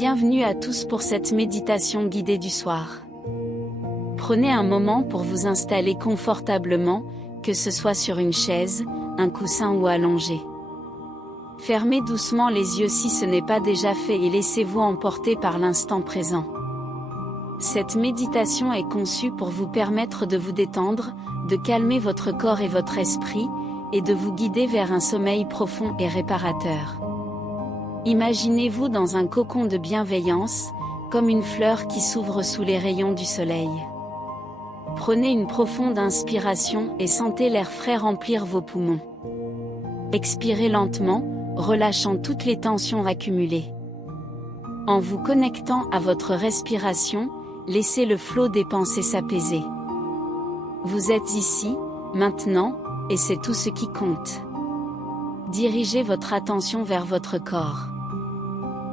Bienvenue à tous pour cette méditation guidée du soir. Prenez un moment pour vous installer confortablement, que ce soit sur une chaise, un coussin ou allongé. Fermez doucement les yeux si ce n'est pas déjà fait et laissez-vous emporter par l'instant présent. Cette méditation est conçue pour vous permettre de vous détendre, de calmer votre corps et votre esprit, et de vous guider vers un sommeil profond et réparateur. Imaginez-vous dans un cocon de bienveillance, comme une fleur qui s'ouvre sous les rayons du soleil. Prenez une profonde inspiration et sentez l'air frais remplir vos poumons. Expirez lentement, relâchant toutes les tensions accumulées. En vous connectant à votre respiration, laissez le flot des pensées s'apaiser. Vous êtes ici, maintenant, et c'est tout ce qui compte. Dirigez votre attention vers votre corps.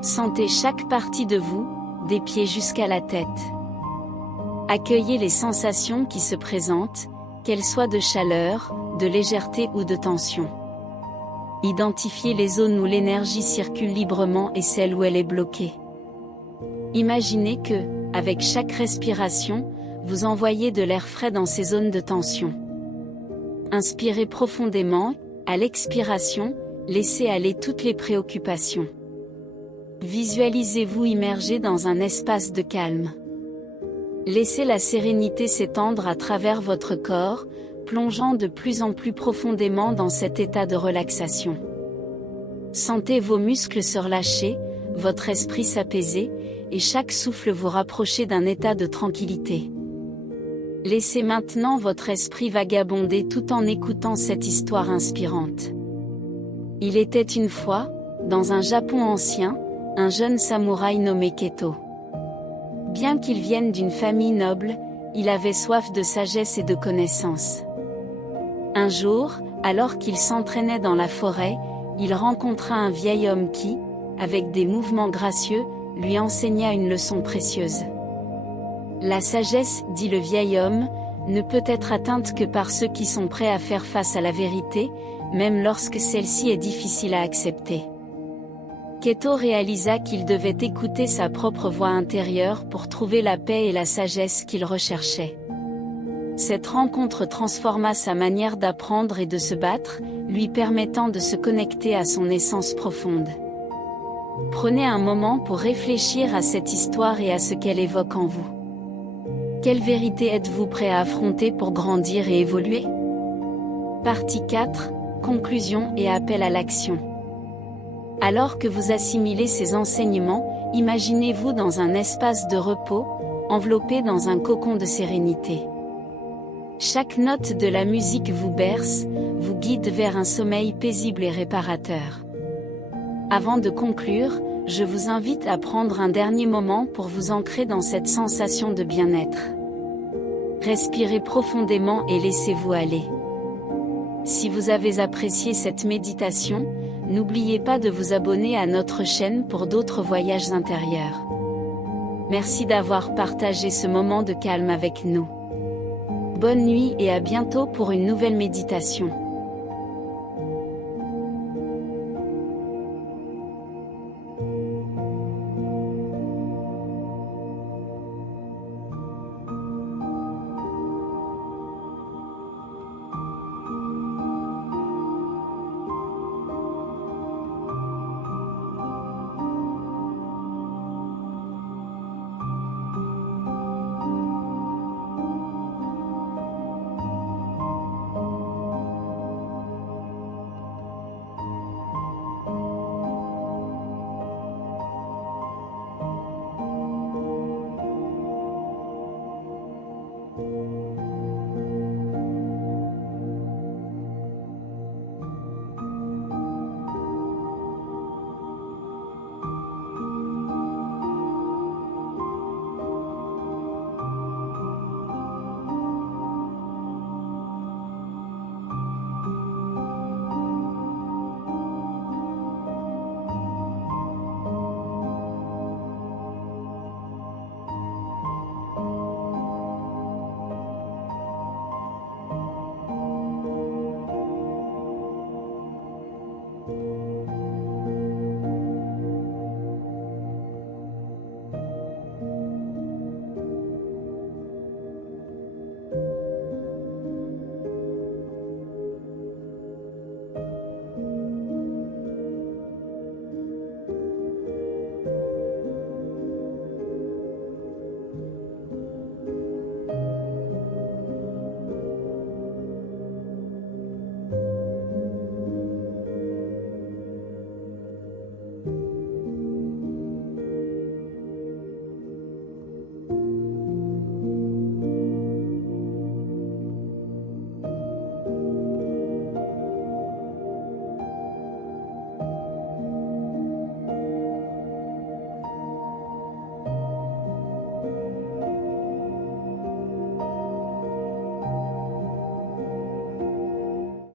Sentez chaque partie de vous, des pieds jusqu'à la tête. Accueillez les sensations qui se présentent, qu'elles soient de chaleur, de légèreté ou de tension. Identifiez les zones où l'énergie circule librement et celles où elle est bloquée. Imaginez que, avec chaque respiration, vous envoyez de l'air frais dans ces zones de tension. Inspirez profondément. À l'expiration, laissez aller toutes les préoccupations. Visualisez-vous immergé dans un espace de calme. Laissez la sérénité s'étendre à travers votre corps, plongeant de plus en plus profondément dans cet état de relaxation. Sentez vos muscles se relâcher, votre esprit s'apaiser, et chaque souffle vous rapprocher d'un état de tranquillité. Laissez maintenant votre esprit vagabonder tout en écoutant cette histoire inspirante. Il était une fois, dans un Japon ancien, un jeune samouraï nommé Keto. Bien qu'il vienne d'une famille noble, il avait soif de sagesse et de connaissance. Un jour, alors qu'il s'entraînait dans la forêt, il rencontra un vieil homme qui, avec des mouvements gracieux, lui enseigna une leçon précieuse. La sagesse, dit le vieil homme, ne peut être atteinte que par ceux qui sont prêts à faire face à la vérité, même lorsque celle-ci est difficile à accepter. Keto réalisa qu'il devait écouter sa propre voix intérieure pour trouver la paix et la sagesse qu'il recherchait. Cette rencontre transforma sa manière d'apprendre et de se battre, lui permettant de se connecter à son essence profonde. Prenez un moment pour réfléchir à cette histoire et à ce qu'elle évoque en vous. Quelle vérité êtes-vous prêt à affronter pour grandir et évoluer? Partie 4, conclusion et appel à l'action. Alors que vous assimilez ces enseignements, imaginez-vous dans un espace de repos, enveloppé dans un cocon de sérénité. Chaque note de la musique vous berce, vous guide vers un sommeil paisible et réparateur. Avant de conclure, je vous invite à prendre un dernier moment pour vous ancrer dans cette sensation de bien-être. Respirez profondément et laissez-vous aller. Si vous avez apprécié cette méditation, n'oubliez pas de vous abonner à notre chaîne pour d'autres voyages intérieurs. Merci d'avoir partagé ce moment de calme avec nous. Bonne nuit et à bientôt pour une nouvelle méditation.